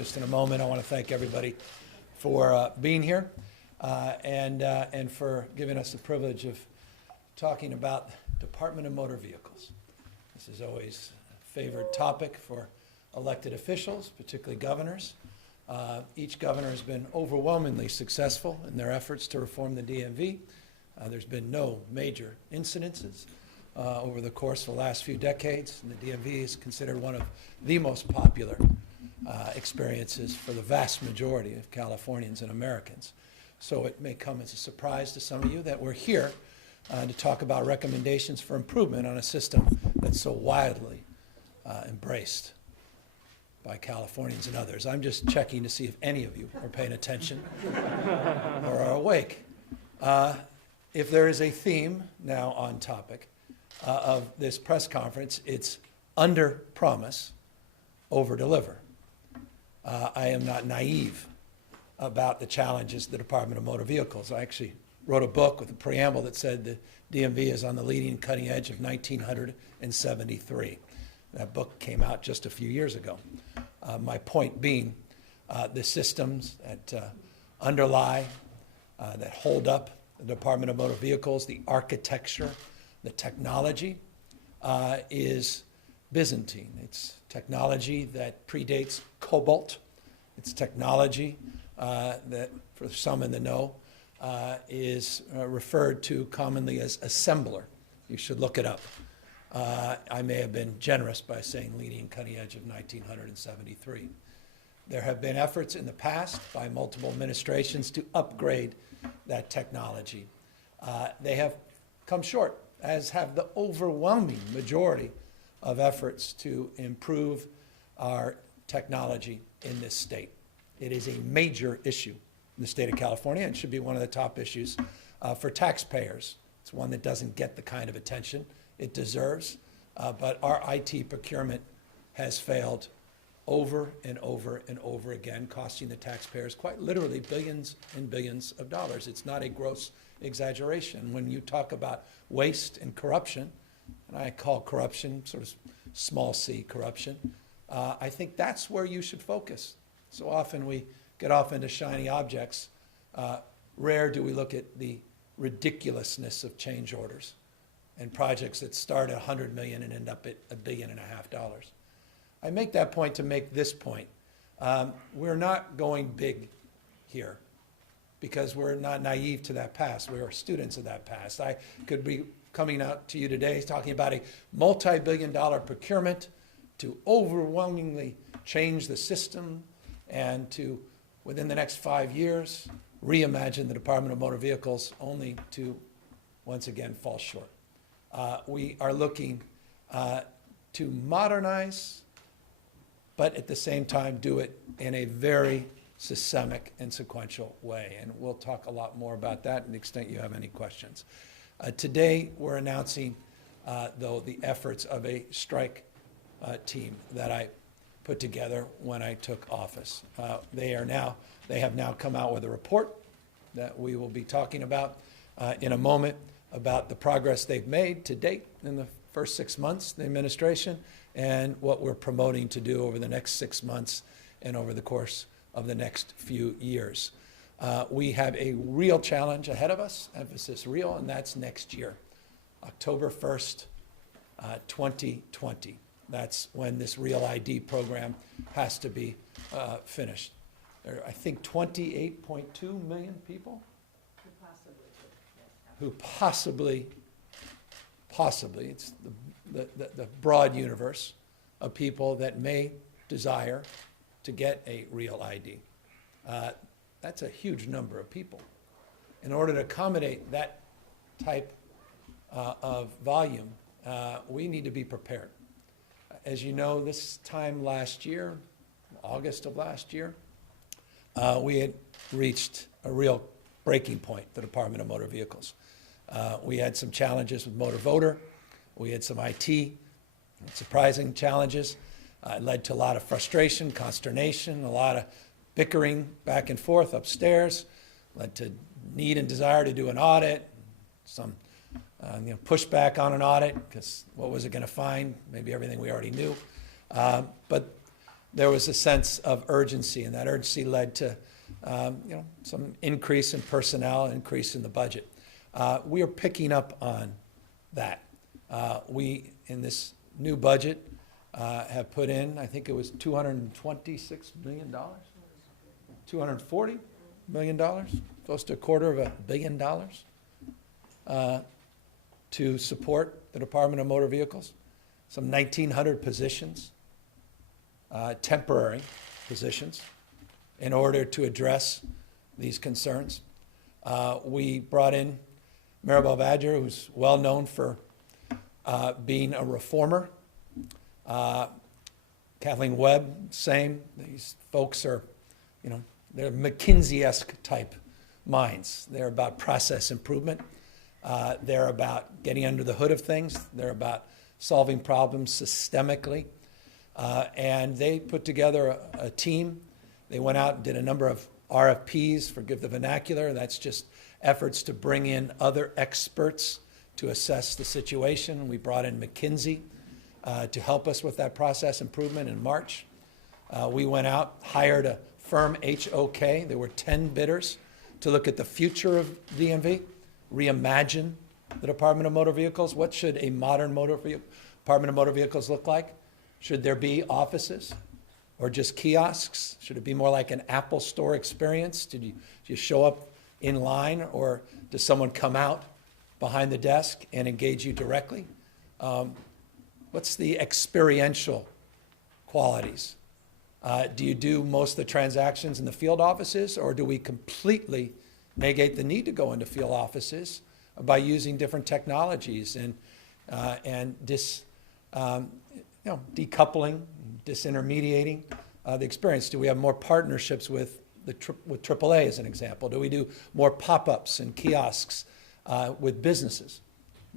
Just in a moment, I want to thank everybody for being here and for giving us the privilege of talking about Department of Motor Vehicles. This is always a favored topic for elected officials, particularly governors. Each governor has been overwhelmingly successful in their efforts to reform the DMV. There's been no major incidences over the course of the last few decades, and the DMV is considered one of the most popular experiences for the vast majority of Californians and Americans. So it may come as a surprise to some of you that we're here to talk about recommendations for improvement on a system that's so widely embraced by Californians and others. I'm just checking to see if any of you are paying attention or are awake. If there is a theme now on topic of this press conference, it's under promise, over deliver. I am not naive about the challenges of the Department of Motor Vehicles. I actually wrote a book with a preamble that said the DMV is on the leading cutting edge of 1973. That book came out just a few years ago. My point being the systems that underlie, that hold up the Department of Motor Vehicles, the architecture, the technology is Byzantine. It's technology that predates Cobalt. It's technology that, for some in the know, is referred to commonly as assembler. You should look it up. I may have been generous by saying leading cutting edge of 1973. There have been efforts in the past by multiple administrations to upgrade that technology. They have come short, as have the overwhelming majority of efforts to improve our technology in this state. It is a major issue in the state of California and should be one of the top issues for taxpayers. It's one that doesn't get the kind of attention it deserves, but our IT procurement has failed over and over and over again, costing the taxpayers quite literally billions and billions of dollars. It's not a gross exaggeration. When you talk about waste and corruption, and I call corruption sort of small c corruption, I think that's where you should focus. So often we get off into shiny objects. Rare do we look at the ridiculousness of change orders and projects that start at $100 million and end up at $1.5 billion. I make that point to make this point. We're not going big here because we're not naive to that past. We are students of that past. I could be coming out to you today talking about a multi-billion-dollar procurement to overwhelmingly change the system and to, within the next 5 years, reimagine the Department of Motor Vehicles, only to once again fall short. We are looking to modernize, but at the same time do it in a very systemic and sequential way. And we'll talk a lot more about that to the extent you have any questions. Today, we're announcing, though, the efforts of a strike team that I put together when I took office. They have now come out with a report that we will be talking about in a moment about the progress they've made to date in the first 6 months of the administration and what we're promoting to do over the next 6 months and over the course of the next few years. We have a real challenge ahead of us, emphasis real, and that's next year, October 1st, 2020. That's when this Real ID program has to be finished. There are, I think, 28.2 million people who possibly, it's the broad universe of people that may desire to get a Real ID. That's a huge number of people. In order to accommodate that type of volume, we need to be prepared. As you know, this time last year, August of last year, we had reached a real breaking point for the Department of Motor Vehicles. We had some challenges with motor voter. We had some IT, surprising challenges. It led to a lot of frustration, consternation, a lot of bickering back and forth upstairs, led to need and desire to do an audit, some pushback on an audit, because what was it going to find? Maybe everything we already knew. But there was a sense of urgency, and that urgency led to some increase in personnel, increase in the budget. We are picking up on that. We, in this new budget, have put in, I think it was $226 million, $240 million, close to $250 million to support the Department of Motor Vehicles. Some 1,900 positions, temporary positions, in order to address these concerns. We brought in Maribel Badger, who's well known for being a reformer. Kathleen Webb, same. These folks are, they're McKinsey-esque type minds. They're about process improvement. They're about getting under the hood of things. They're about solving problems systemically. And they put together a team. They went out and did a number of RFPs, forgive the vernacular. That's just efforts to bring in other experts to assess the situation. We brought in McKinsey to help us with that process improvement in March. We went out, hired a firm, HOK. There were 10 bidders to look at the future of DMV, reimagine the Department of Motor Vehicles. What should a modern Department of Motor Vehicles look like? Should there be offices or just kiosks? Should it be more like an Apple Store experience? Do you show up in line, or does someone come out behind the desk and engage you directly? What's the experiential qualities? Do you do most of the transactions in the field offices, or do we completely negate the need to go into field offices by using different technologies and decoupling, disintermediating the experience? Do we have more partnerships with AAA as an example? Do we do more pop-ups and kiosks with businesses?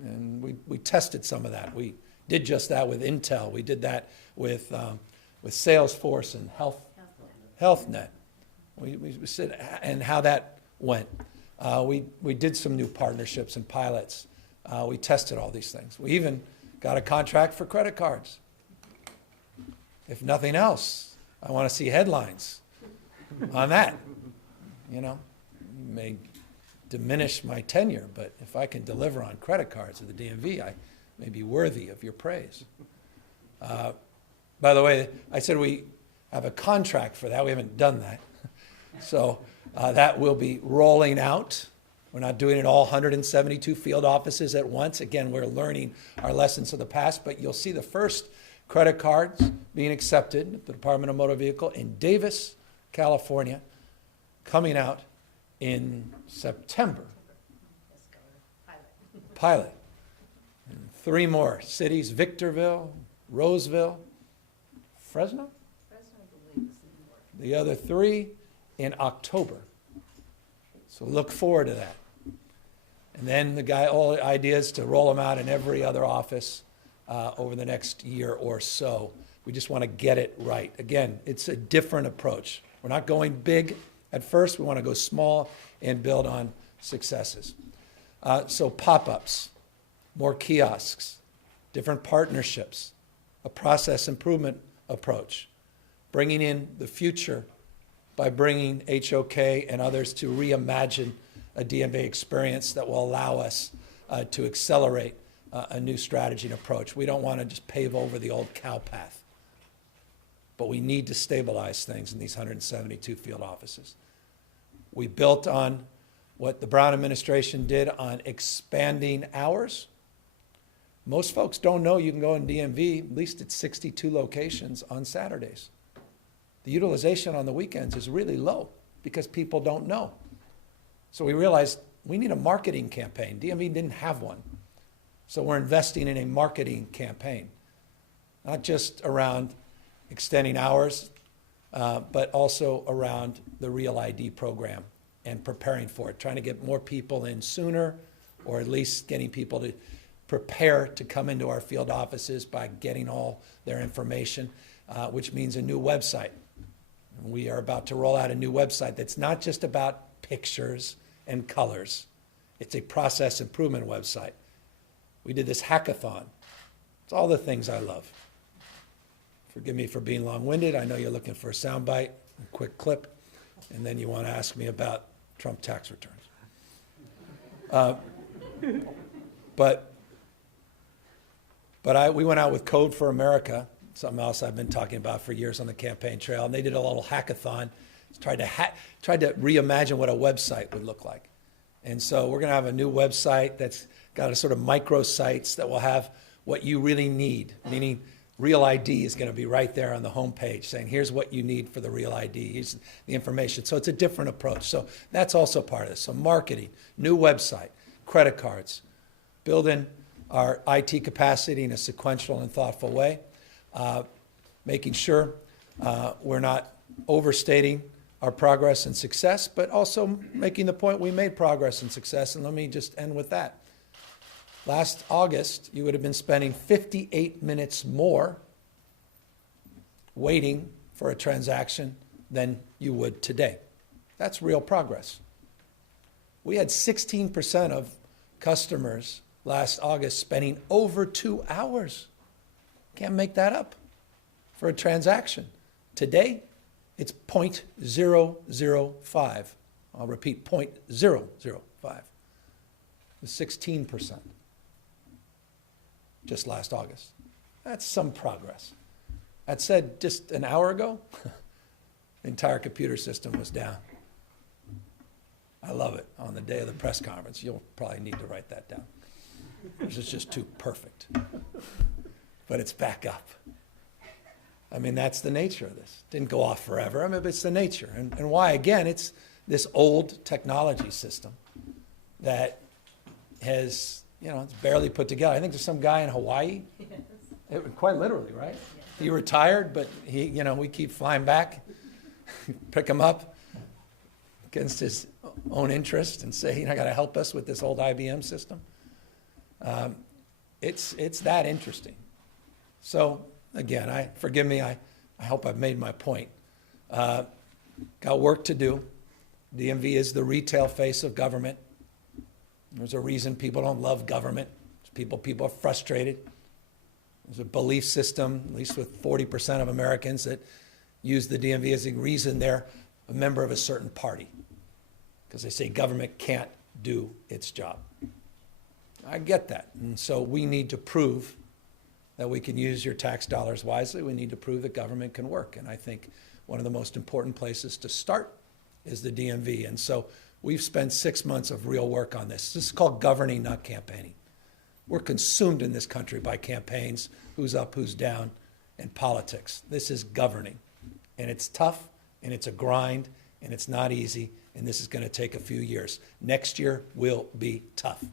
And we tested some of that. We did just that with Intel. We did that with Salesforce and HealthNet. We said, and how that went. We did some new partnerships and pilots. We tested all these things. We even got a contract for credit cards. If nothing else, I want to see headlines on that. It may diminish my tenure, but if I can deliver on credit cards at the DMV, I may be worthy of your praise. By the way, I said we have a contract for that. We haven't done that. So that will be rolling out. We're not doing it all 172 field offices at once. Again, we're learning our lessons of the past, but you'll see the first credit cards being accepted at the Department of Motor Vehicle in Davis, California, coming out in September. Pilot. And 3 more cities: Victorville, Roseville, Fresno? The other 3 in October. So look forward to that. And then all the ideas to roll them out in every other office over the next year or so. We just want to get it right. Again, it's a different approach. We're not going big at first. We want to go small and build on successes. So pop-ups, more kiosks, different partnerships, a process improvement approach, bringing in the future by bringing HOK and others to reimagine a DMV experience that will allow us to accelerate a new strategy and approach. We don't want to just pave over the old cow path, but we need to stabilize things in these 172 field offices. We built on what the Brown administration did on expanding hours. Most folks don't know you can go in DMV, at least at 62 locations on Saturdays. The utilization on the weekends is really low because people don't know. So we realized we need a marketing campaign. DMV didn't have one. So we're investing in a marketing campaign, not just around extending hours, but also around the Real ID program and preparing for it, trying to get more people in sooner, or at least getting people to prepare to come into our field offices by getting all their information, which means a new website. We are about to roll out a new website that's not just about pictures and colors. It's a process improvement website. We did this hackathon. It's all the things I love. Forgive me for being long-winded. I know you're looking for a soundbite, a quick clip, and then you want to ask me about Trump tax returns. We went out with Code for America, something else I've been talking about for years on the campaign trail, and they did a little hackathon, tried to reimagine what a website would look like. And so we're going to have a new website that's got a sort of micro sites that will have what you really need, meaning Real ID is going to be right there on the home page saying, here's what you need for the Real ID, here's the information. So it's a different approach. So that's also part of this. So marketing, new website, credit cards, building our IT capacity in a sequential and thoughtful way, making sure we're not overstating our progress and success, but also making the point we made progress and success. And let me just end with that. Last August, you would have been spending 58 minutes more waiting for a transaction than you would today. That's real progress. We had 16% of customers last August spending over 2 hours. Can't make that up for a transaction. Today, it's 0.005. I'll repeat, 0.005. It's 16%. Just last August. That's some progress. That said, just an hour ago, the entire computer system was down. I love it. On the day of the press conference, you'll probably need to write that down. This is just too perfect. But it's back up. I mean, that's the nature of this. Didn't go off forever. I mean, but it's the nature. And why? Again, it's this old technology system that has, it's barely put together. I think there's some guy in Hawaii, quite literally, right? He retired, but we keep flying back, pick him up against his own interest and say, got to help us with this old IBM system. It's that interesting. So again, forgive me, I hope I've made my point. Got work to do. DMV is the retail face of government. There's a reason people don't love government. People are frustrated. There's a belief system, at least with 40% of Americans, that use the DMV as a reason they're a member of a certain party, because they say government can't do its job. I get that. And so we need to prove that we can use your tax dollars wisely. We need to prove that government can work. And I think one of the most important places to start is the DMV. And so we've spent 6 months of real work on this. This is called governing, not campaigning. We're consumed in this country by campaigns, who's up, who's down, and politics. This is governing. And it's tough, and it's a grind, and it's not easy, and this is going to take a few years. Next year will be tough.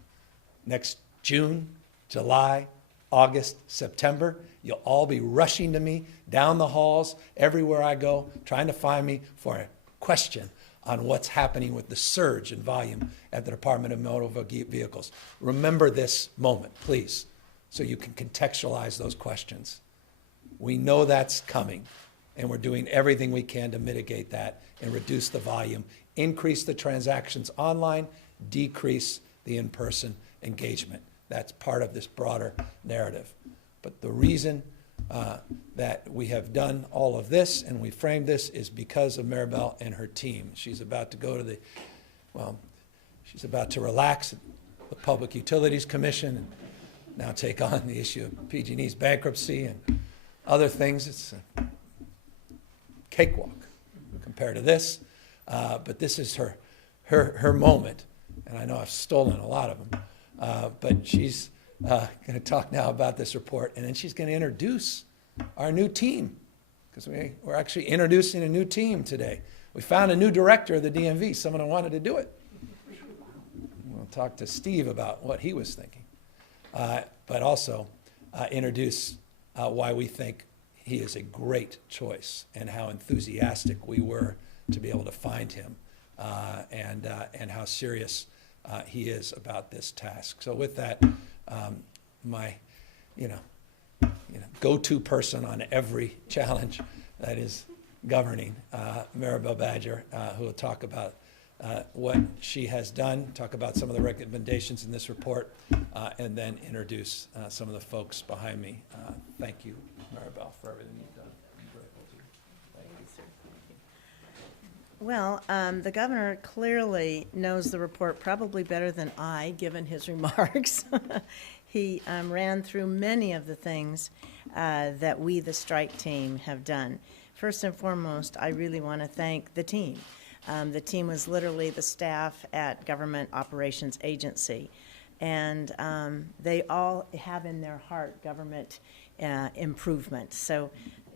Next June, July, August, September, you'll all be rushing to me down the halls, everywhere I go, trying to find me for a question on what's happening with the surge in volume at the Department of Motor Vehicles. Remember this moment, please, so you can contextualize those questions. We know that's coming, and we're doing everything we can to mitigate that and reduce the volume, increase the transactions online, decrease the in-person engagement. That's part of this broader narrative. But the reason that we have done all of this and we framed this is because of Maribel and her team. She's about to go to she's about to relax at the Public Utilities Commission and now take on the issue of PG&E's bankruptcy and other things. It's a cakewalk compared to this, but this is her moment. And I know I've stolen a lot of them, but she's going to talk now about this report, and then she's going to introduce our new team, because we're actually introducing a new team today. We found a new director of the DMV, someone who wanted to do it. We'll talk to Steve about what he was thinking, but also introduce why we think he is a great choice and how enthusiastic we were to be able to find him, and how serious he is about this task. So with that, my go-to person on every challenge that is governing, Maribel Badger, who will talk about what she has done, talk about some of the recommendations in this report, and then introduce some of the folks behind me. Thank you. Maribel, for everything you've done. I'm grateful to you. Thank you. Well, the governor clearly knows the report probably better than I, given his remarks. He ran through many of the things that we, the strike team, have done. First and foremost, I really want to thank the team. The team was literally the staff at Government Operations Agency, and they all have in their heart government improvement. So,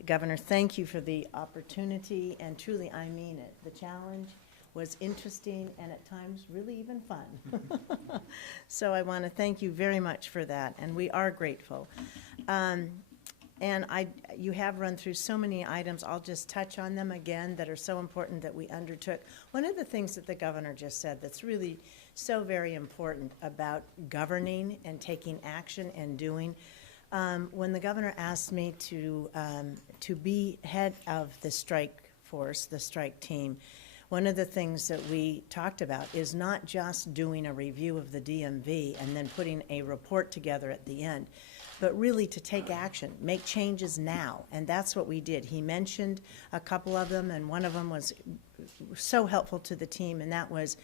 Governor, thank you for the opportunity, and truly, I mean it. The challenge was interesting and at times really even fun. So I want to thank you very much for that, and we are grateful. And you have run through so many items. I'll just touch on them again that are so important that we undertook. One of the things that the governor just said that's really so very important about governing and taking action and doing, when the governor asked me to be head of the strike force, the strike team, one of the things that we talked about is not just doing a review of the DMV and then putting a report together at the end, but really to take action, make changes now, and that's what we did. He mentioned a couple of them, and one of them was so helpful to the team, and that was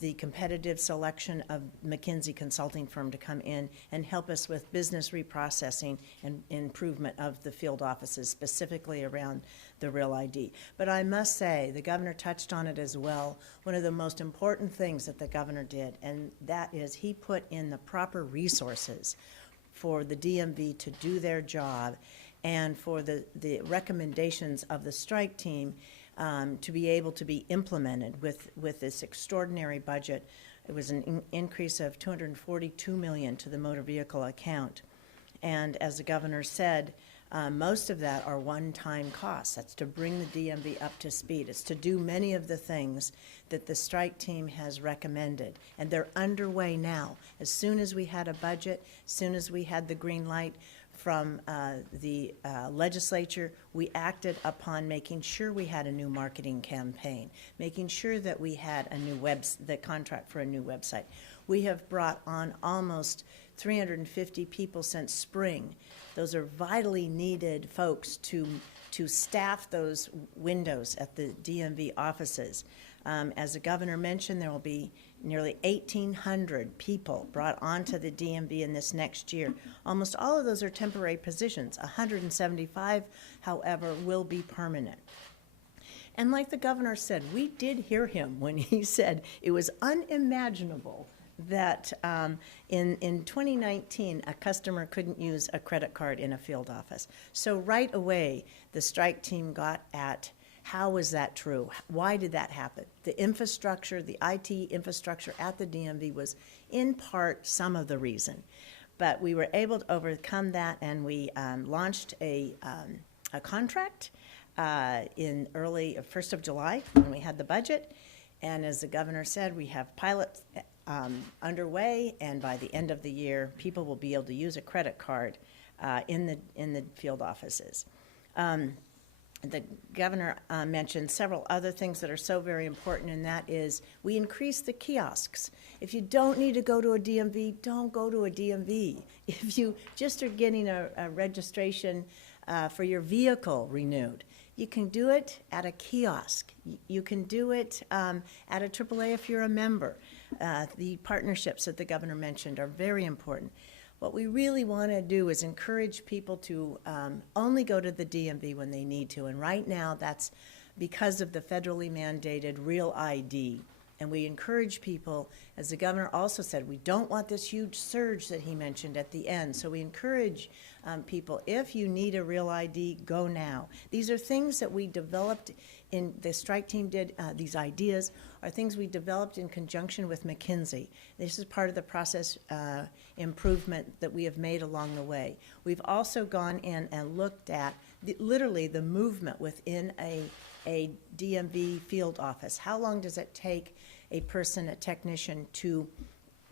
the competitive selection of McKinsey consulting firm to come in and help us with business reprocessing and improvement of the field offices, specifically around the Real ID. But I must say, the governor touched on it as well. One of the most important things that the governor did, and that is he put in the proper resources for the DMV to do their job and for the recommendations of the strike team to be able to be implemented with this extraordinary budget. It was an increase of $242 million to the motor vehicle account. And as the governor said, most of that are one-time costs. That's to bring the DMV up to speed. It's to do many of the things that the strike team has recommended. And they're underway now. As soon as we had a budget, as soon as we had the green light from the legislature, we acted upon making sure we had a new marketing campaign, making sure that we had a new the contract for a new website. We have brought on almost 350 people since spring. Those are vitally needed folks to staff those windows at the DMV offices. As the governor mentioned, there will be nearly 1,800 people brought onto the DMV in this next year. Almost all of those are temporary positions. 175, however, will be permanent. And like the governor said, we did hear him when he said it was unimaginable that in 2019, a customer couldn't use a credit card in a field office. So right away, the strike team got at how was that true? Why did that happen? The infrastructure, the IT infrastructure at the DMV was in part some of the reason. But we were able to overcome that, and we launched a contract in early 1st of July when we had the budget. And as the governor said, we have pilots underway, and by the end of the year, people will be able to use a credit card in the field offices. The governor mentioned several other things that are so very important, and that is we increased the kiosks. If you don't need to go to a DMV, don't go to a DMV. If you just are getting a registration for your vehicle renewed, you can do it at a kiosk. You can do it at a AAA if you're a member. The partnerships that the governor mentioned are very important. What we really want to do is encourage people to only go to the DMV when they need to. And right now, that's because of the federally mandated Real ID. And we encourage people, as the governor also said, we don't want this huge surge that he mentioned at the end. So we encourage people, if you need a Real ID, go now. These are things that we developed in, the strike team did, these ideas are things we developed in conjunction with McKinsey. This is part of the process improvement that we have made along the way. We've also gone in and looked at literally the movement within a DMV field office. How long does it take a person, a technician, to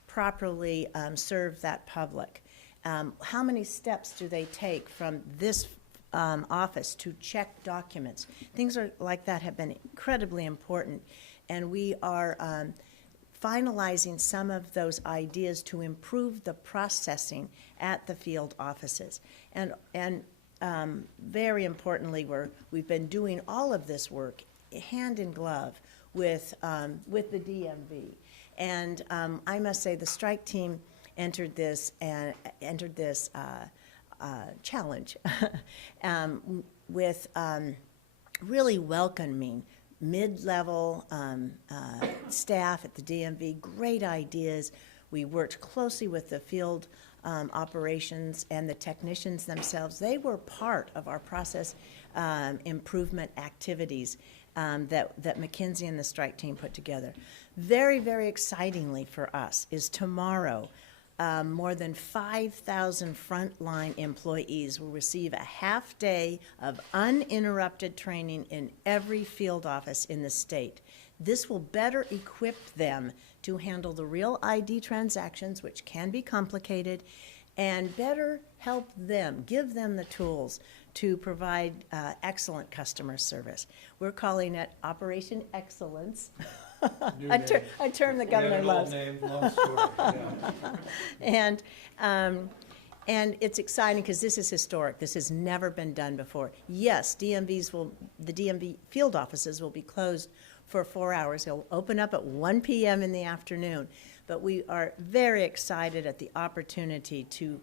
properly serve that public? How many steps do they take from this office to check documents? Things like that have been incredibly important, and we are finalizing some of those ideas to improve the processing at the field offices. And very importantly, we've been doing all of this work hand in glove with the DMV. And I must say the strike team entered this challenge with really welcoming mid-level staff at the DMV, great ideas. We worked closely with the field operations and the technicians themselves. They were part of our process improvement activities that McKinsey and the strike team put together. Very, very excitingly for us is tomorrow, more than 5,000 frontline employees will receive a half day of uninterrupted training in every field office in the state. This will better equip them to handle the real ID transactions, which can be complicated, and better help them, give them the tools to provide excellent customer service. We're calling it Operation Excellence. A term the governor loves. Name, long story. Yeah. And it's exciting because this is historic. This has never been done before. Yes, the DMV field offices will be closed for 4 hours. They'll open up at 1 p.m. in the afternoon. But we are very excited at the opportunity to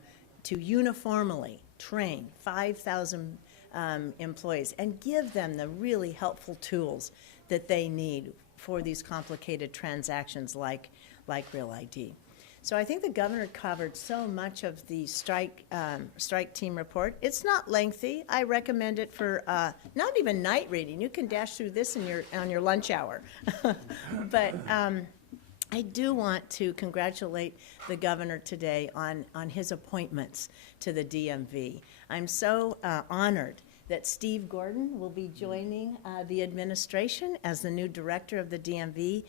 uniformly train 5,000 employees and give them the really helpful tools that they need for these complicated transactions like Real ID. So I think the governor covered so much of the strike team report. It's not lengthy. I recommend it for not even night reading. You can dash through this on your lunch hour. But I do want to congratulate the governor today on his appointments to the DMV. I'm so honored that Steve Gordon will be joining the administration as the new director of the DMV.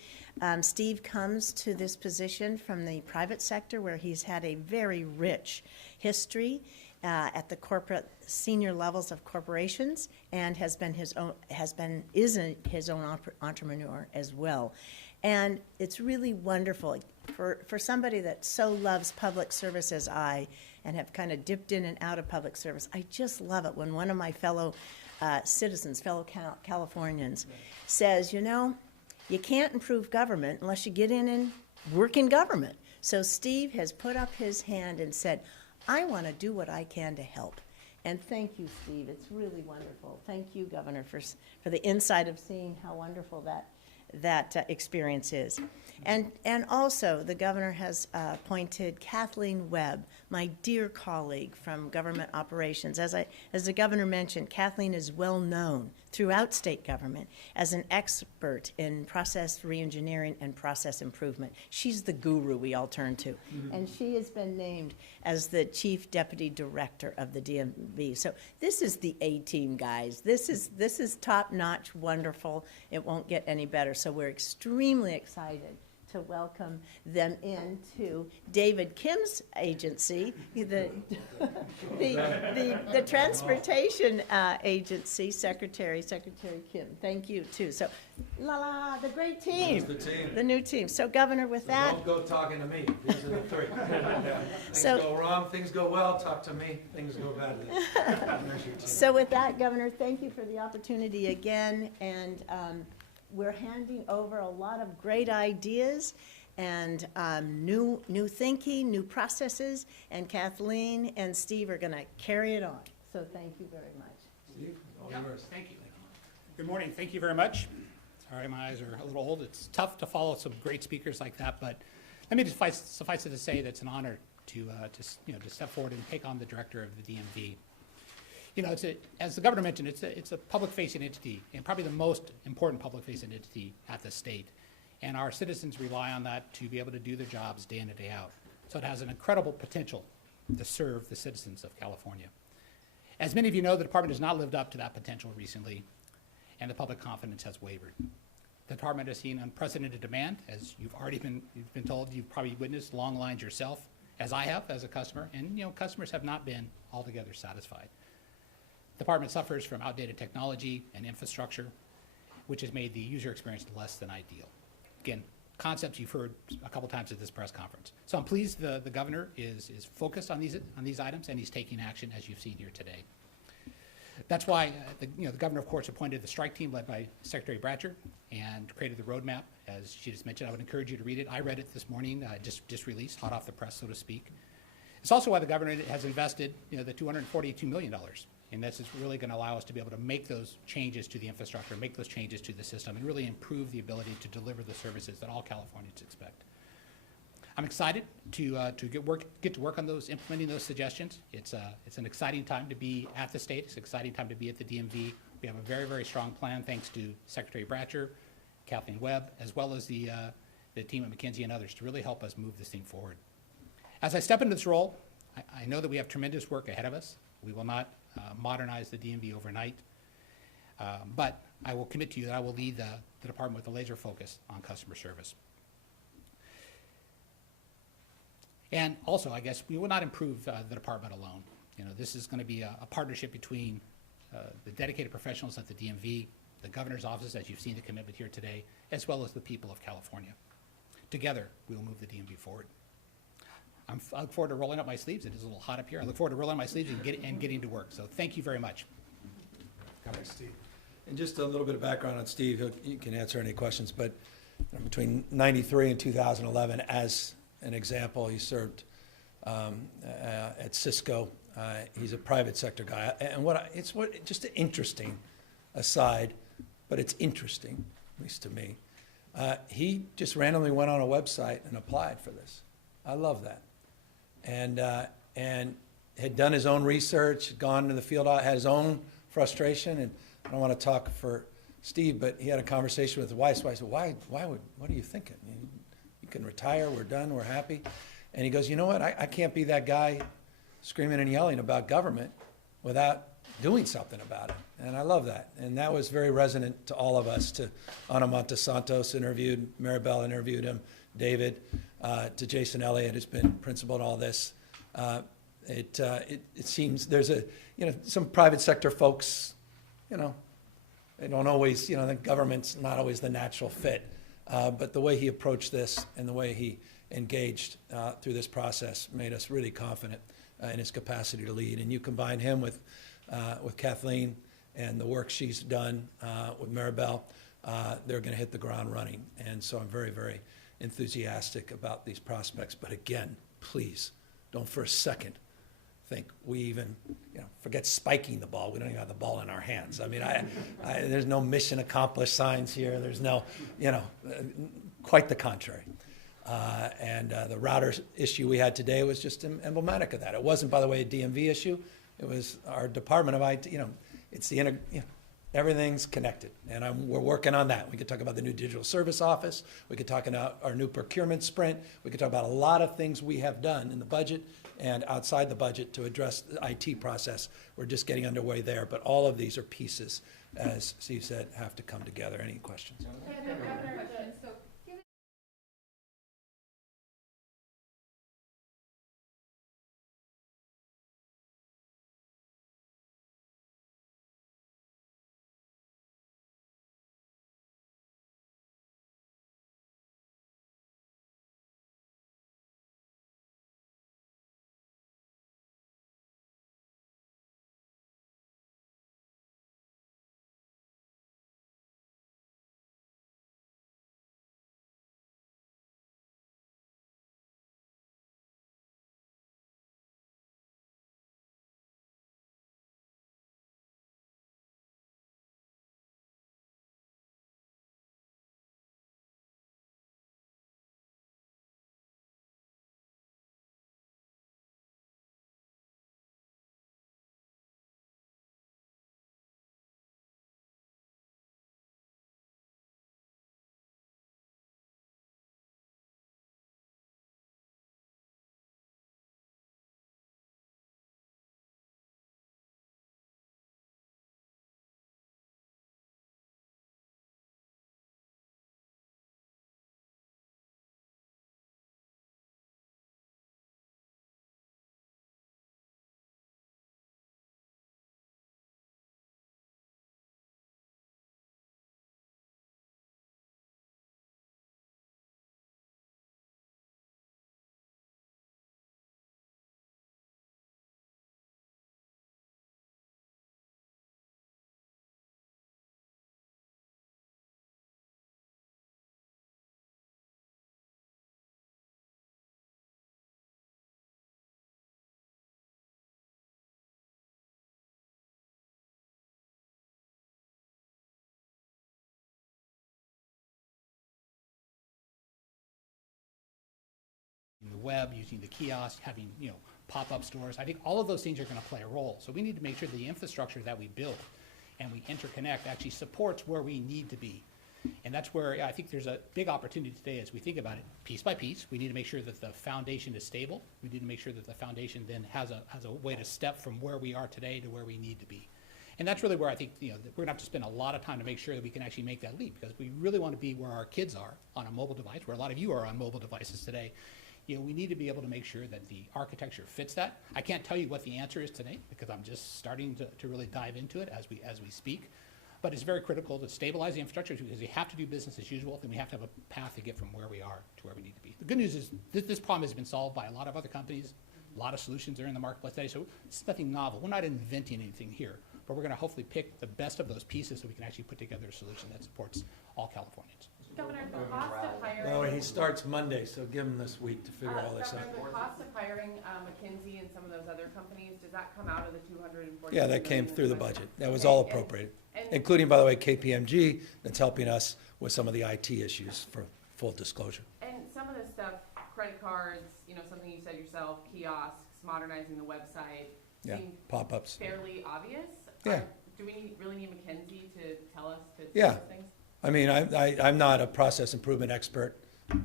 Steve comes to this position from the private sector where he's had a very rich history at the corporate senior levels of corporations and is his own entrepreneur as well. And it's really wonderful for somebody that so loves public service as I and have kind of dipped in and out of public service. I just love it when one of my fellow citizens, fellow Californians, says, you can't improve government unless you get in and work in government. So Steve has put up his hand and said, I want to do what I can to help. And thank you, Steve. It's really wonderful. Thank you, Governor, for the insight of seeing how wonderful that experience is. And also, the governor has appointed Kathleen Webb, my dear colleague from government operations. As the governor mentioned, Kathleen is well known throughout state government as an expert in process reengineering and process improvement. She's the guru we all turn to. Mm-hmm. And she has been named as the chief deputy director of the DMV. So this is the A-team, guys. This is top-notch, wonderful. It won't get any better. So we're extremely excited to welcome them into David Kim's agency, the transportation agency, Secretary Kim. Thank you too. So, the great team, the team, the new team. So, Governor, with that, don't go talking to me. These are the three. Things go wrong, things go well. Talk to me. Things go badly. There's your team. So, with that, Governor, thank you for the opportunity again, and we're handing over a lot of great ideas and new thinking, new processes, and Kathleen and Steve are going to carry it on. So thank you very much. Steve, all yours. Thank you. Good morning. Thank you very much. Sorry, my eyes are a little old. It's tough to follow some great speakers like that, but let me suffice it to say that it's an honor to step forward and take on the director of the DMV. As the governor mentioned, it's a public-facing entity, and probably the most important public-facing entity at the state. And our citizens rely on that to be able to do their jobs day in and day out. So it has an incredible potential to serve the citizens of California. As many of you know, the department has not lived up to that potential recently, and the public confidence has wavered. The department has seen unprecedented demand, as you've been told. You've probably witnessed long lines yourself, as I have as a customer, and customers have not been altogether satisfied. The department suffers from outdated technology and infrastructure, which has made the user experience less than ideal. Again, concepts you've heard a couple times at this press conference. So I'm pleased the governor is focused on these items, and he's taking action, as you've seen here today. That's why the governor, of course, appointed the strike team led by Secretary Bratcher and created the roadmap, as she just mentioned. I would encourage you to read it. I read it this morning, just released, hot off the press, so to speak. It's also why the governor has invested the $242 million. And this is really going to allow us to be able to make those changes to the infrastructure, make those changes to the system, and really improve the ability to deliver the services that all Californians expect. I'm excited to get to work on implementing those suggestions. It's an exciting time to be at the state. It's an exciting time to be at the DMV. We have a very, very strong plan, thanks to Secretary Bratcher, Kathleen Webb, as well as the team at McKinsey and others, to really help us move this thing forward. As I step into this role, I know that we have tremendous work ahead of us. We will not modernize the DMV overnight, but I will commit to you that I will lead the department with a laser focus on customer service. And also, I guess, we will not improve the department alone. This is going to be a partnership between the dedicated professionals at the DMV, the governor's office, as you've seen the commitment here today, as well as the people of California. Together, we will move the DMV forward. I look forward to rolling up my sleeves. It is a little hot up here. I look forward to rolling up my sleeves and getting to work. So thank you very much. Thanks, Steve. And just a little bit of background on Steve. You can answer any questions, but between 93 and 2011, as an example, he served at Cisco. He's a private sector guy. And just an interesting aside, but it's interesting, at least to me. He just randomly went on a website and applied for this. I love that. And had done his own research, gone to the field, had his own frustration. And I don't want to talk for Steve, but he had a conversation with his wife. So I said, what are you thinking? You can retire, we're done, we're happy. And he goes, you know what, I can't be that guy screaming and yelling about government without doing something about it. And I love that. And that was very resonant to all of us. To Ana Montesantos interviewed, Maribel interviewed him, David, to Jason Elliott, who's been principal in all this. It seems there's some private sector folks, they don't always, the government's not always the natural fit. But the way he approached this and the way he engaged through this process made us really confident in his capacity to lead. And you combine him with Kathleen and the work she's done with Maribel, they're going to hit the ground running. And so I'm very, very enthusiastic about these prospects. But again, please don't for a second think we even, forget spiking the ball. We don't even have the ball in our hands. I mean, there's no mission accomplished signs here. There's no, quite the contrary. And the router issue we had today was just emblematic of that. It wasn't, by the way, a DMV issue. It was our Department of IT. It's the everything's connected, and we're working on that. We could talk about the new digital service office. We could talk about our new procurement sprint. We could talk about a lot of things we have done in the budget and outside the budget to address the IT process. We're just getting underway there, but all of these are pieces, as Steve said, have to come together. Any questions? web, using the kiosk, having, pop-up stores. I think all of those things are going to play a role. So we need to make sure the infrastructure that we build and we interconnect actually supports where we need to be. And that's where I think there's a big opportunity today as we think about it, piece by piece. We need to make sure that the foundation is stable. We need to make sure that the foundation then has a way to step from where we are today to where we need to be. And that's really where I think, we're going to have to spend a lot of time to make sure that we can actually make that leap, because we really want to be where our kids are on a mobile device, where a lot of you are on mobile devices today. We need to be able to make sure that the architecture fits that. I can't tell you what the answer is today, because I'm just starting to really dive into it as we speak. But it's very critical to stabilize the infrastructure, because we have to do business as usual, and we have to have a path to get from where we are to where we need to be. The good news is this problem has been solved by a lot of other companies. A lot of solutions are in the marketplace today, so it's nothing novel. We're not inventing anything here, but we're going to hopefully pick the best of those pieces so we can actually put together a solution that supports all Californians. Governor, the cost of hiring. No, he starts Monday, so give him this week to figure all this out. Governor, the cost of hiring McKinsey and some of those other companies, does that come out of the 240? Yeah, that came through the budget. That was all Okay, appropriated, and including, by the way, KPMG, that's helping us with some of the IT issues, for full disclosure. And some of this stuff, credit cards, something you said yourself, kiosks, modernizing the website, Yeah, seem pop-ups. fairly obvious. Yeah. Do we really need McKinsey to tell us to do Yeah. those things? I mean, I'm not a process improvement expert.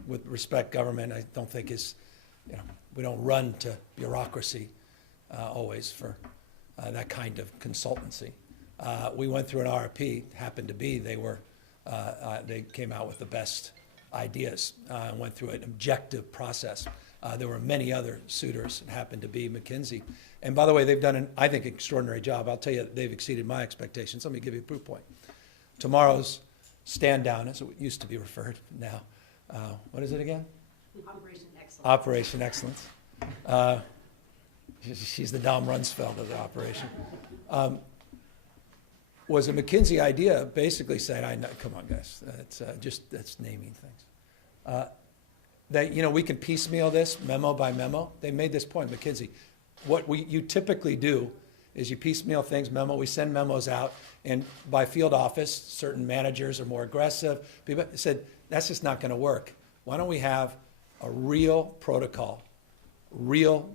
With respect, government, I don't think is, we don't run to bureaucracy always for that kind of consultancy. We went through an RFP, happened to be, they came out with the best ideas, and went through an objective process. There were many other suitors, it happened to be McKinsey. And by the way, they've done an, I think, extraordinary job. I'll tell you, they've exceeded my expectations. Let me give you a proof point. Tomorrow's stand down, as it used to be referred now. What is it again? Operation Excellence. Operation Excellence. She's the Dom Rumsfeld of the operation. Was a McKinsey idea, basically saying, come on guys, that's naming things. That, we can piecemeal this memo by memo. They made this point, McKinsey. What you typically do is you piecemeal things, we send memos out, and by field office, certain managers are more aggressive. People said, that's just not going to work. Why don't we have a real protocol, real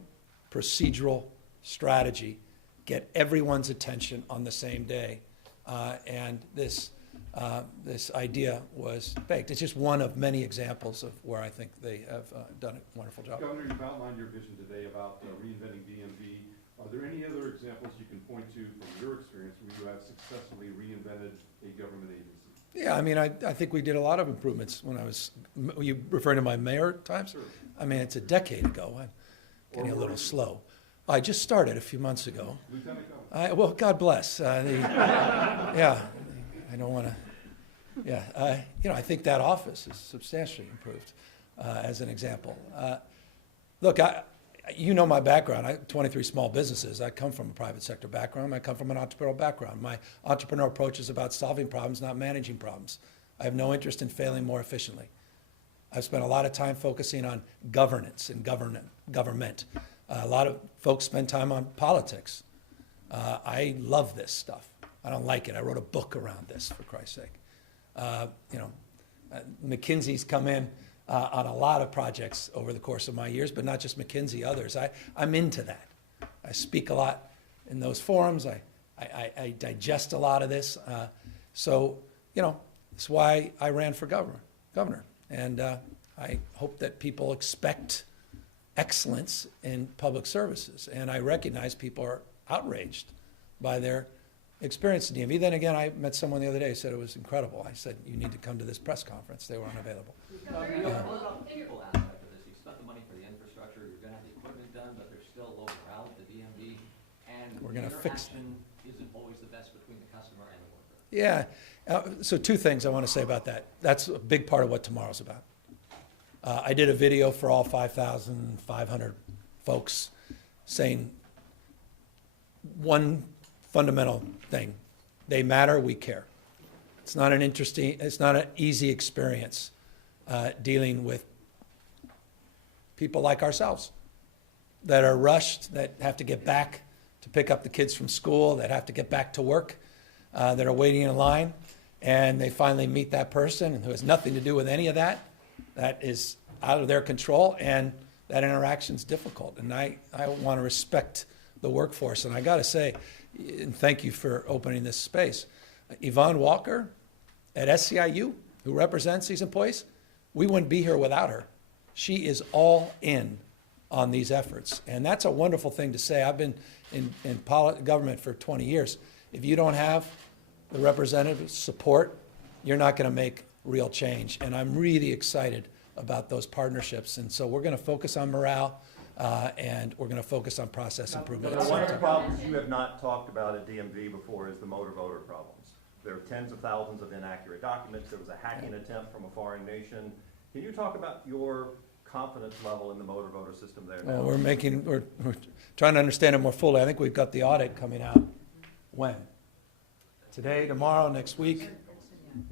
procedural strategy, get everyone's attention on the same day? And this idea was baked. It's just one of many examples of where I think they have done a wonderful job. Governor, you've outlined your vision today about reinventing DMV. Are there any other examples you can point to from your experience where you have successfully reinvented a government agency? Yeah, I mean, I think we did a lot of improvements when I was, were you referring to my mayor times? Sure. I mean, it's a decade ago. I'm getting a little slow. I just started a few months ago. Lieutenant Governor. Well, God bless. Yeah, I don't want to, yeah. I think that office is substantially improved as an example. Look, my background. I have 23 small businesses. I come from a private sector background. I come from an entrepreneurial background. My entrepreneurial approach is about solving problems, not managing problems. I have no interest in failing more efficiently. I've spent a lot of time focusing on governance and government. A lot of folks spend time on politics. I love this stuff. I don't like it. I wrote a book around this, for Christ's sake. McKinsey's come in on a lot of projects over the course of my years, but not just McKinsey, others. I'm into that. I speak a lot in those forums. I digest a lot of this. So, that's why I ran for governor. And I hope that people expect excellence in public services. And I recognize people are outraged by their experience in DMV. Then again, I met someone the other day who said it was incredible. I said, you need to come to this press conference. They were unavailable. What about the people aspect of this? You spent the money for the infrastructure, you're gonna have the equipment done, but there's still low morale at the DMV, and We're gonna fix it. interaction isn't always the best between the customer and the worker. Yeah, so two things I want to say about that. That's a big part of what tomorrow's about. I did a video for all 5,500 folks saying one fundamental thing. They matter, we care. It's not an easy experience dealing with people like ourselves that are rushed, that have to get back to pick up the kids from school, that have to get back to work, that are waiting in line, and they finally meet that person who has nothing to do with any of that. That is out of their control, and that interaction's difficult. And I want to respect the workforce. And I got to say, and thank you for opening this space, Yvonne Walker at SCIU, who represents these employees, we wouldn't be here without her. She is all in on these efforts. And that's a wonderful thing to say. I've been in government for 20 years. If you don't have the representative support, you're not going to make real change. And I'm really excited about those partnerships. And so we're going to focus on morale, and we're going to focus on process improvement. But one of the problems you have not talked about at DMV before is the motor voter problems. There are tens of thousands of inaccurate documents. There was a hacking attempt from a foreign nation. Can you talk about your confidence level in the motor voter system there now? Well, we're trying to understand it more fully. I think we've got the audit coming out. When? Today, tomorrow, next week?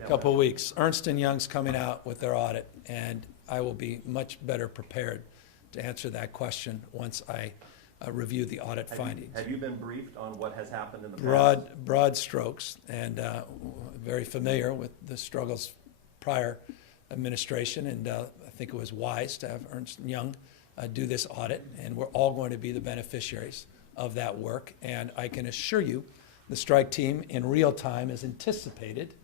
Couple of weeks. Ernst & Young's coming out with their audit, and I will be much better prepared to answer that question once I review the audit findings. Have you been briefed on what has happened in the past? Broad strokes, and very familiar with the struggles prior administration, and I think it was wise to have Ernst & Young do this audit, and we're all going to be the beneficiaries of that work. And I can assure you, the strike team in real time has anticipated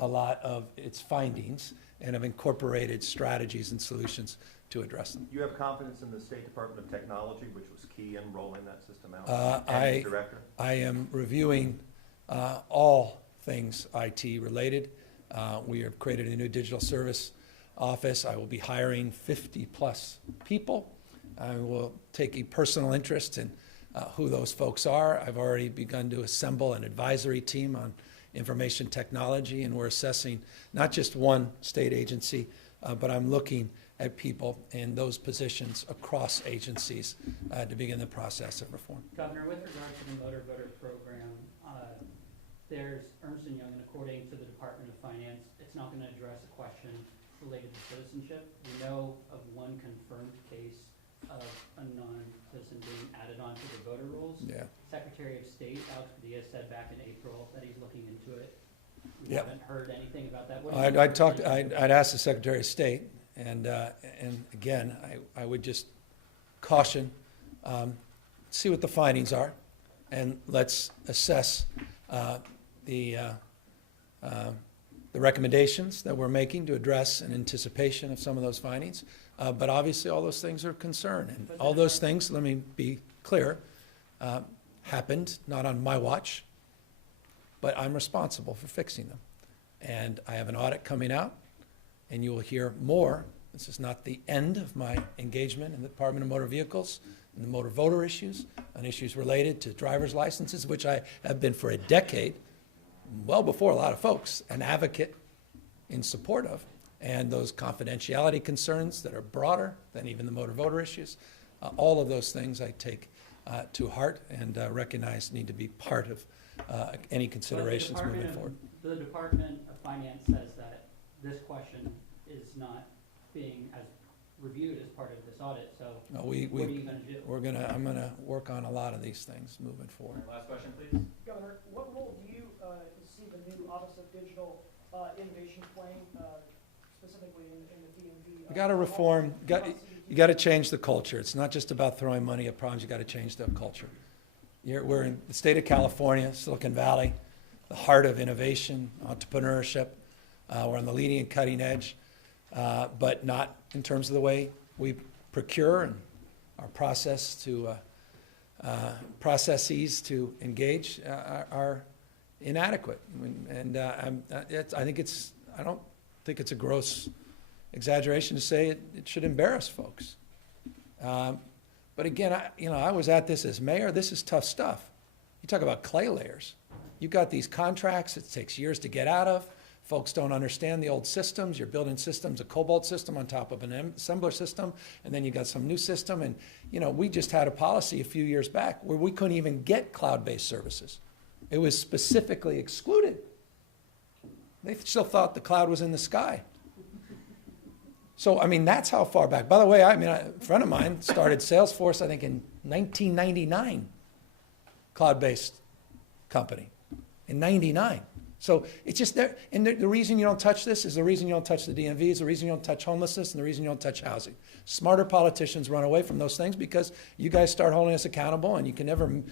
a lot of its findings and have incorporated strategies and solutions to address them. You have confidence in the State Department of Technology, which was key in rolling that system out? And its director? I am reviewing all things IT related. We have created a new digital service office. I will be hiring 50-plus people. I will take a personal interest in who those folks are. I've already begun to assemble an advisory team on information technology, and we're assessing not just one state agency, but I'm looking at people in those positions across agencies to begin the process of reform. Governor, with regard to the motor voter program, there's Ernst & Young, and according to the Department of Finance, it's not going to address a question related to citizenship. We know of one confirmed case of a non-citizen being added onto the voter rolls. Yeah. Secretary of State, Alex Padilla, said back in April that he's looking into it. We Yep. haven't heard anything about that. I'd ask the Secretary of State, and again, I would just caution, see what the findings are, and let's assess the recommendations that we're making to address in anticipation of some of those findings. But obviously, all those things are of concern, and all those things, let me be clear, happened not on my watch, but I'm responsible for fixing them. And I have an audit coming out, and you will hear more. This is not the end of my engagement in the Department of Motor Vehicles and the motor voter issues, and issues related to driver's licenses, which I have been for a decade, well before a lot of folks, an advocate in support of. And those confidentiality concerns that are broader than even the motor voter issues, all of those things I take to heart and recognize need to be part of any considerations moving forward. The Department of Finance says that this question is not being as reviewed as part of this audit, so No, what are you going to do? I'm gonna work on a lot of these things moving forward. Last question, please. Governor, what role do you see the new Office of Digital Innovation playing, specifically in the DMV? You got to reform. You got to change the culture. It's not just about throwing money at problems. You got to change the culture. We're in the state of California, Silicon Valley, the heart of innovation, entrepreneurship. We're on the leading and cutting edge, but not in terms of the way we procure and our processes to engage are inadequate. I don't think it's a gross exaggeration to say it should embarrass folks. But again, I was at this as mayor. This is tough stuff. You talk about clay layers. You've got these contracts it takes years to get out of. Folks don't understand the old systems. You're building systems, a Cobalt system on top of an assembler system, and then you got some new system. And, we just had a policy a few years back where we couldn't even get cloud-based services. It was specifically excluded. They still thought the cloud was in the sky. So, that's how far back. By the way, a friend of mine started Salesforce, I think, in 1999, cloud-based company, in 99. So it's just there, and the reason you don't touch this is the reason you don't touch the DMV, is the reason you don't touch homelessness, and the reason you don't touch housing. Smarter politicians run away from those things because you guys start holding us accountable, and you can never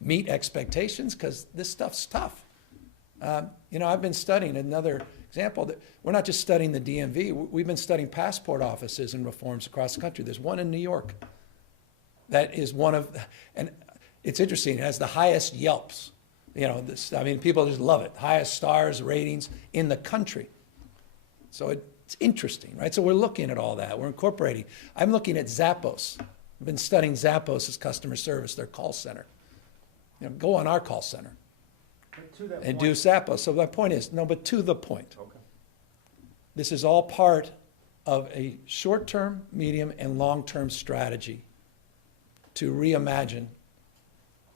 meet expectations because this stuff's tough. You know, I've been studying another example that we're not just studying the DMV. We've been studying passport offices and reforms across the country. There's one in New York that is one of, and it's interesting. It has the highest Yelps. You know, this, I mean, people just love it. Highest stars, ratings in the country. So it's interesting, right? So we're looking at all that. We're incorporating. I'm looking at Zappos. I've been studying Zappos' customer service, their call center. You know, go on our call center and do Zappos. So my point is, no, but to the point. Okay. This is all part of a short-term, medium, and long-term strategy to reimagine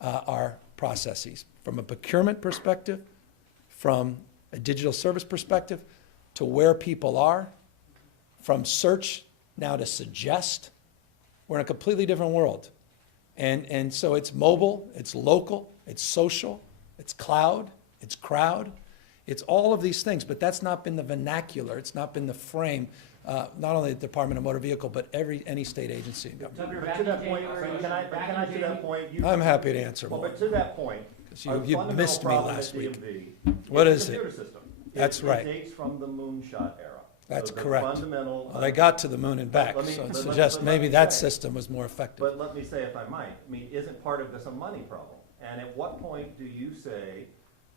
our processes from a procurement perspective, from a digital service perspective, to where people are, from search now to suggest. We're in a completely different world. And so it's mobile, it's local, it's social, it's cloud, it's crowd, it's all of these things, but that's not been the vernacular, it's not been the frame, not only the Department of Motor Vehicle, but any state agency in government. Governor, But back to in that point, January, can I back in to that January- point? I'm happy to answer Well, more. but to that point, You our missed fundamental me problem last at week. DMV What the is it? computer system. That's right. It dates from the moonshot era. That's So the correct. fundamental. Well, they got to the moon and back, Let me- so it but let- suggests but let maybe me that say- system was more effective. But let me say, if I might, I mean, isn't part of this a money problem? And at what point do you say,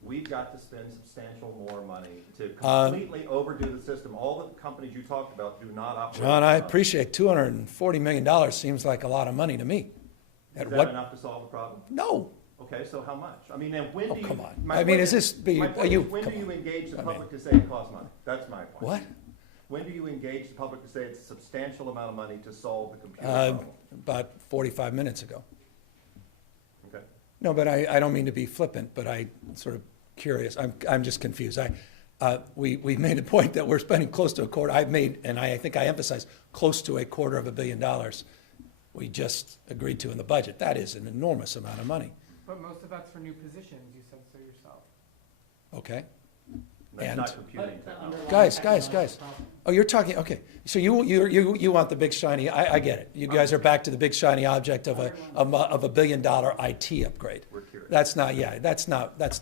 we've got to spend substantial more money to completely overdo the system? All the companies you talked about do not operate. John, I well. appreciate $240 million seems like a lot of money to me. Is At that what? enough to solve the problem? No. Okay, so how much? I mean, then when Oh, do you? come on. my I mean, point is this, my are point you, is, when come do you on. engage the I mean- public to say it costs money? That's my point. What? When do you engage the public to say it's a substantial amount of money to solve the computer Uh, problem? About 45 minutes ago. Okay. No, but I don't mean to be flippant, but I'm sort of curious. I'm just confused. We made a point that we're spending close to a quarter. I've made, and I think I emphasized, close to $250 million we just agreed to in the budget. That is an enormous amount of money. But most of that's for new positions, you said so yourself. Okay? That's And- not computing But the technology. underlying Guys, technological problem. Oh, you're talking, okay. So you want the big shiny, I get it. You guys are back to the big shiny object of a $1 billion IT upgrade. We're curious. That's not,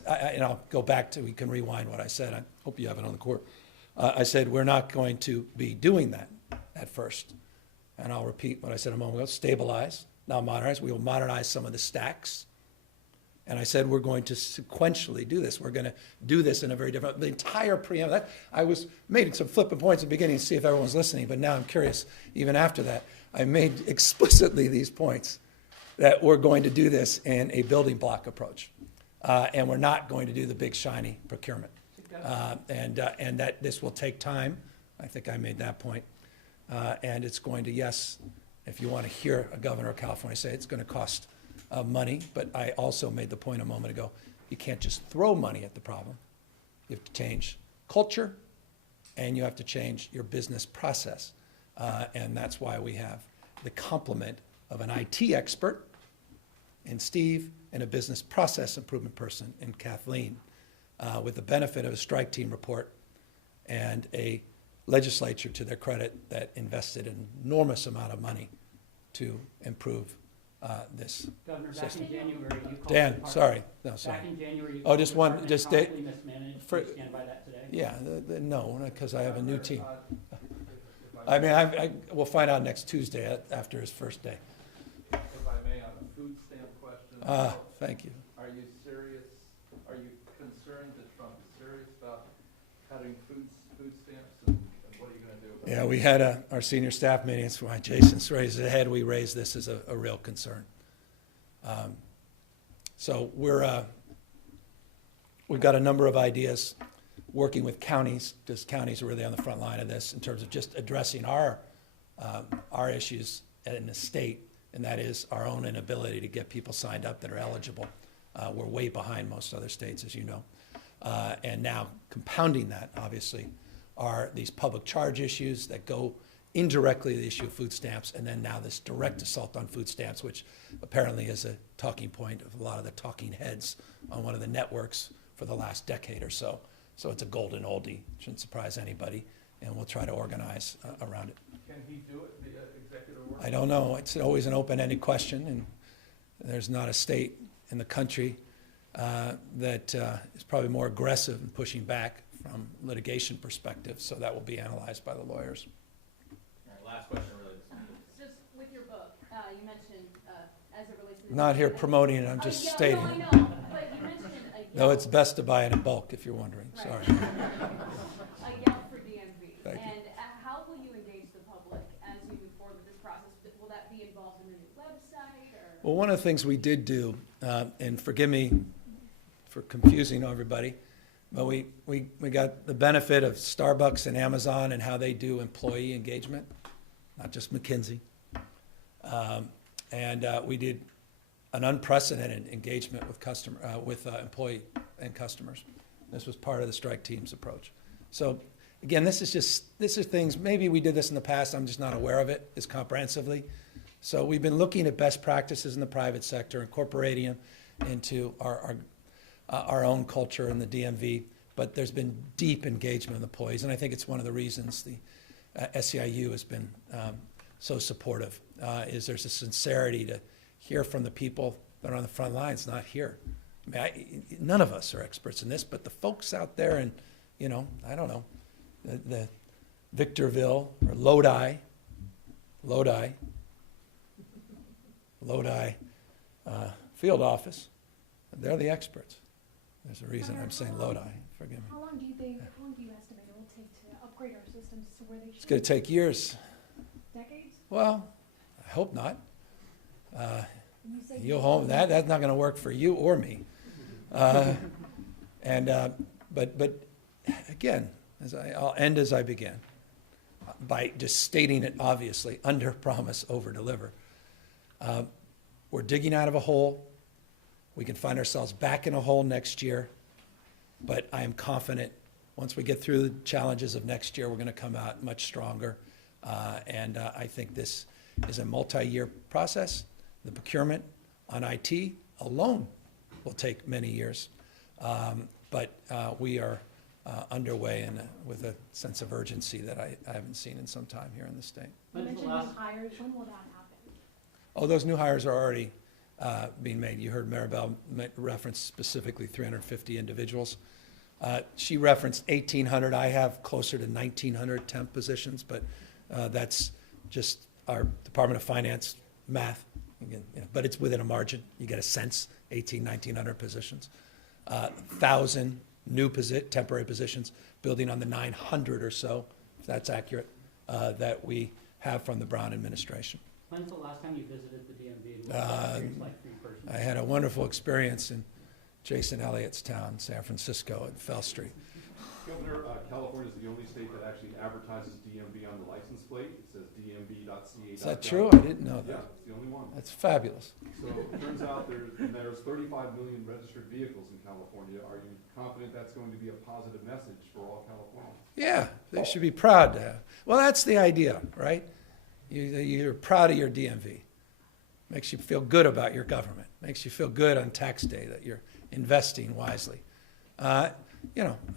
and I'll go back to, we can rewind what I said. I hope you have it on the court. I said, we're not going to be doing that at first. And I'll repeat what I said a moment ago, stabilize, not modernize. We will modernize some of the stacks. And I said, we're going to sequentially do this. We're going to do this in a very different, the entire preamble. I was making some flippant points at the beginning to see if everyone's listening, but now I'm curious, even after that, I made explicitly these points that we're going to do this in a building block approach. And we're not going to do the big shiny procurement. And that this will take time. I think I made that point. And it's going to, yes, if you want to hear a governor of California say it's going to cost money, but I also made the point a moment ago, you can't just throw money at the problem. You have to change culture, and you have to change your business process. And that's why we have the complement of an IT expert in Steve and a business process improvement person in Kathleen, with the benefit of a strike team report and a legislature, to their credit, that invested an enormous amount of money to improve this Governor, back system. in January, you called. the Dan, department- sorry, no, sorry. Back in January, you Oh, called just the one- department just chronically mismanaged. for- Do you stand by that today? Yeah, no, because I have a new team. I mean, we'll find out next Tuesday after his first day. If I may, on a food stamp question. Thank you. Are you serious, are you concerned that Trump is serious about cutting food stamps, and what are you gonna do about it? Yeah, we had our senior staff meeting, that's why Jason's raised his head, we raised this as a real concern. So we've got a number of ideas, working with counties, because counties are really on the front line of this, in terms of just addressing our issues in the state, and that is our own inability to get people signed up that are eligible. We're way behind most other states, as you know. And now compounding that, obviously, are these public charge issues that go indirectly to the issue of food stamps, and then now this direct assault on food stamps, which apparently is a talking point of a lot of the talking heads on one of the networks for the last decade or so. So it's a golden oldie, shouldn't surprise anybody, and we'll try to organize around it. Can he do it, the executive order? I don't know. It's always an open-ended question, and there's not a state in the country that is probably more aggressive in pushing back from litigation perspective, so that will be analyzed by the lawyers. All right, last question really. Just with your book, you mentioned, as it relates to. Not here promoting it, I'm just stating No, I it. know, but you mentioned a No, Yelp. it's best to buy it in bulk, if you're wondering, Right. sorry. A Yelp for DMV. Thank you. And how will you engage the public as you move forward with this process? Will that be involved in the new website or? Well, one of the things we did do, and forgive me for confusing everybody, but we got the benefit of Starbucks and Amazon and how they do employee engagement, not just McKinsey. And we did an unprecedented engagement with employee and customers. This was part of the strike team's approach. So again, this is things, maybe we did this in the past, I'm just not aware of it as comprehensively. So we've been looking at best practices in the private sector, incorporating them into our own culture in the DMV, but there's been deep engagement of employees, and I think it's one of the reasons the SEIU has been so supportive, is there's a sincerity to hear from the people that are on the front lines, not here. I mean, none of us are experts in this, but the folks out there in, I don't know, the Victorville or Lodi field office, they're the experts. There's a reason I'm saying Lodi, forgive me. How long do you estimate it will take to upgrade our systems to where they should? It's going to take years. Decades? Well, I hope not. You say You'll home that's not going to work for you or me. But again, I'll end as I began, by just stating it obviously, under promise, over deliver. We're digging out of a hole. We can find ourselves back in a hole next year, but I am confident once we get through the challenges of next year, we're going to come out much stronger. And I think this is a multi-year process. The procurement on IT alone will take many years. But we are underway and with a sense of urgency that I haven't seen in some time here in the state. You mentioned new hires. When will that happen? Oh, those new hires are already being made. You heard Maribel reference specifically 350 individuals. She referenced 1,800. I have closer to 1,900 temp positions, but that's just our Department of Finance math. Again, but it's within a margin. You get a sense, 1,900 positions. 1,000 new temporary positions, building on the 900 or so, if that's accurate, that we have from the Brown administration. When's the last time you visited the DMV? What was that experience like for you personally? I had a wonderful experience in Jason Elliott's town, San Francisco, at Fell Street. Governor, California is the only state that actually advertises DMV on the license plate. It says dmv.ca. Is that true? I didn't know Yeah, that. it's the only one. That's fabulous. So it turns out there's 35 million registered vehicles in California. Are you confident that's going to be a positive message for all Californians? Yeah, they should be proud to have. Well, that's the idea, right? You're proud of your DMV. Makes you feel good about your government. Makes you feel good on tax day that you're investing wisely. I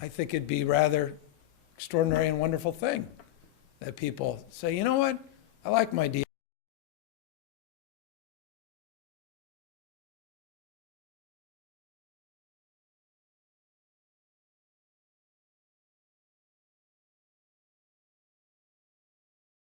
think it'd be rather extraordinary and wonderful thing that people say, you know what, I like my DMV.